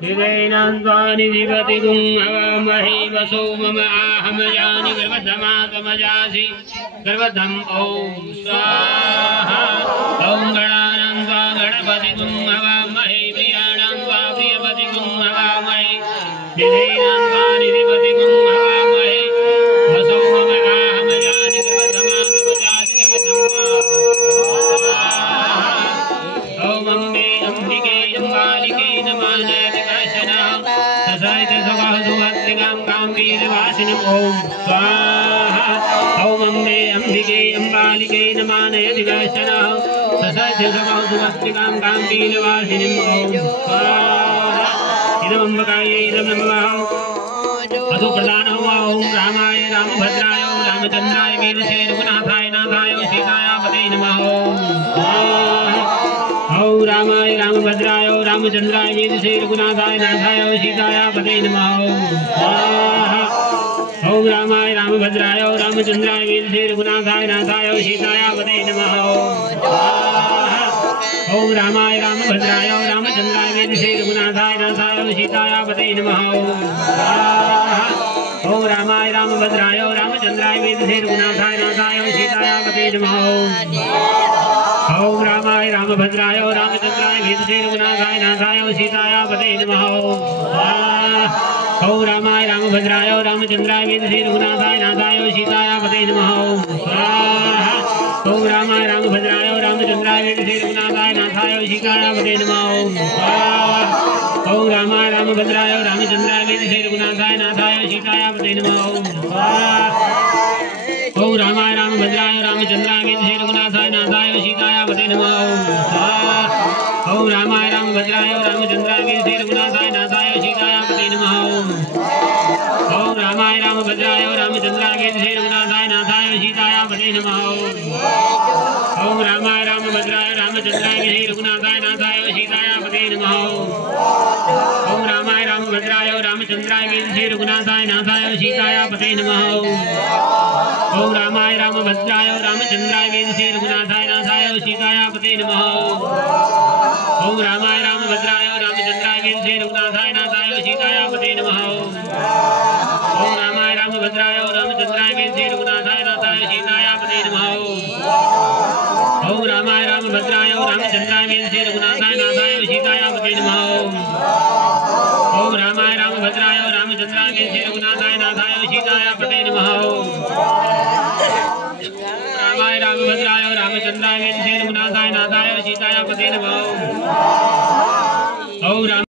हृदयनान्त्वानि दिगतिगुं हवामहे वसो मम आहम यानि गर्भधमातमजासि गर्भधम् ॐ स्वाहा ॐ गणानां त्वा गणपतिगुं हवामहे प्रियाणां त्वा प्रियपतिगुं हवामहे हृदयनां त्वा निधिपतिगुं हवामहे वसो मम आहम यानि गर्भधमातमजासि गर्भधम् ॐ अम्बे अम्बिके अम्बालिके ॐ अम्बे अम्बिके अम्बालिके नमानयति वैष्णः ससज्य सुभस्तिकां कान्तिनिवासिनीं ॐ स्वाहा इदमम्बकायै इदं नमः अधु प्रदानं वा ॐ रामाय रामभद्राय रामचन्द्राय वीरसे रघुनाथाय नाथाय सीताय पते नमः ॐ रामाय रामभद्राय रामचन्द्राय वीरसे रघुनाथाय नाथाय सीताय पते नमः ॐ रामाय रामभद्राय रामचन्द्राय वीरसे रघुनाथाय नाथाय सीताय पते नमः ॐ रामाय रामभद्राय रामचन्द्राय वीरसे रघुनाथाय नाथाय सीताय पते नमः ॐ रामाय रामभद्राय रामचन्द्राय वीरसे रघुनाथाय नाथाय सीताय पते नमः ॐ रामाय रामभद्राय रामचन्द्राय वीरसे रघुनाथाय नाथाय सीताय पते नमः ॐ रामाय रामभद्राय रामचन्द्राय वीरसे रघुनाथाय नाथाय सीताय पते नमः ॐ रामाय रामभद्राय रामचन्द्राय वीरसे रघुनाथाय नाथाय सीताय पते नमः ॐ रामाय रामभद्राय रामचन्द्राय वीरसे रघुनाथाय नाथाय सीताय पते नमः ॐ रामाय रामभद्राय रामचन्द्राय वीरसे रघुनाथाय नाथाय सीताय पते नमः ॐ रामाय रामभद्राय रामचन्द्राय वीरसे रघुनाथाय नाथाय सीताय पते नमः ॐ रामाय रामभद्राय रामचन्द्राय वीरसे रघुनाथाय नाथाय सीताय पते नमः ॐ रामाय रामभद्राय रामचन्द्राय वीरसे रघुनाथाय नाथाय सीताय पते नमः ॐ रामाय रामभद्राय रामचन्द्राय वीरसे रघुनाथाय नाथाय सीताय पते नमः ॐ रामाय रामभद्राय रामचन्द्राय वीरसे रघुनाथाय नाथाय सीताय पते नमः ॐ रामाय रामभद्राय रामचन्द्राय वीरसे रघुनाथाय नाथाय सीताय पते नमः ॐ रामाय रामभद्राय रामचन्द्राय वीरसे रघुनाथाय नाथाय सीताय पते नमः ॐ रामाय रामभद्राय रामचन्द्राय वीरसे रघुनाथाय नाथाय सीताय पते नमः ॐ रामाय रामभद्राय रामचन्द्राय वीरसे रघुनाथाय नाथाय सीताय पते नमः रामाय रामभद्राय रामचन्द्राय वीरसे रघुनाथाय नाथाय सीताय पते नमः।